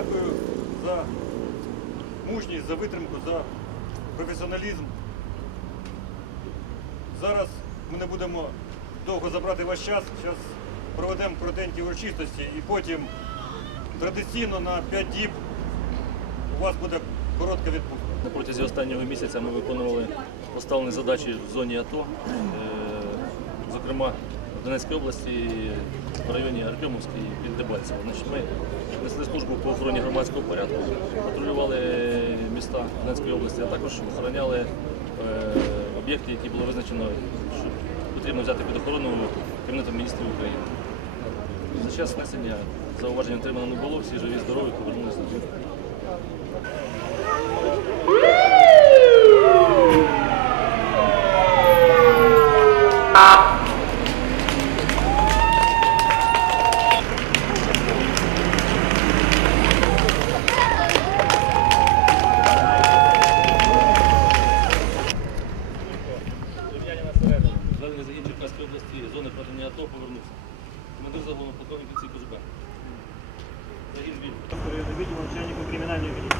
дякую за мужність, за витримку, за професіоналізм. Зараз ми не будемо довго забрати ваш час. Зараз проведемо коротенькі урочистості і потім традиційно на 5 діб у вас буде коротка відпустка. Протязі останнього місяця ми виконували поставлені задачі в зоні АТО, е, зокрема в Донецькій області, в районі Артемовській і Дебальцево. Ми несли службу по охороні громадського порядку, патрулювали міста Донецької області, а також охороняли е, об'єкти, які було визначено, що потрібно взяти під охорону Кабінетом міністрів України. За час несення зауважень отримано не було, всі живі, здорові, повернулися проведення АТО повернувся. Командир загону полковник Віцій Козубе. Загін. Відділ начальнику кримінальної місяць.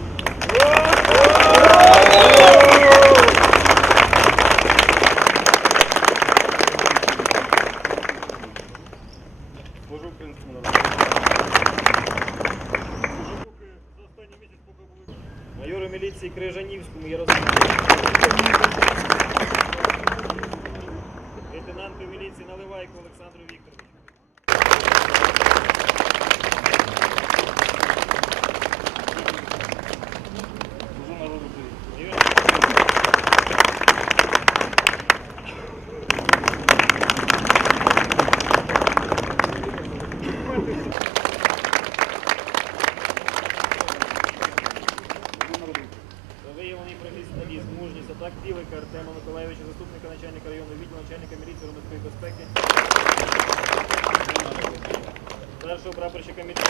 Майору міліції Крижанівському Ярославу. Лейтенанту міліції Наливайку Олександру Вікторовичу. Thank народу Романа Артема Миколаєвича, заступника начальника району відділу, начальника міліції громадської безпеки, Першого прапорщика міліції.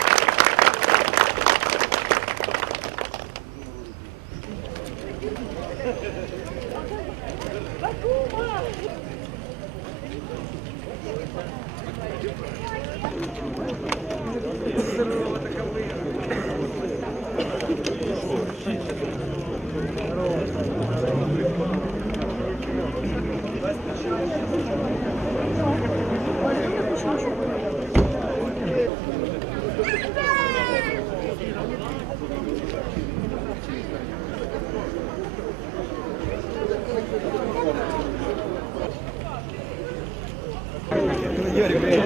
Yeah.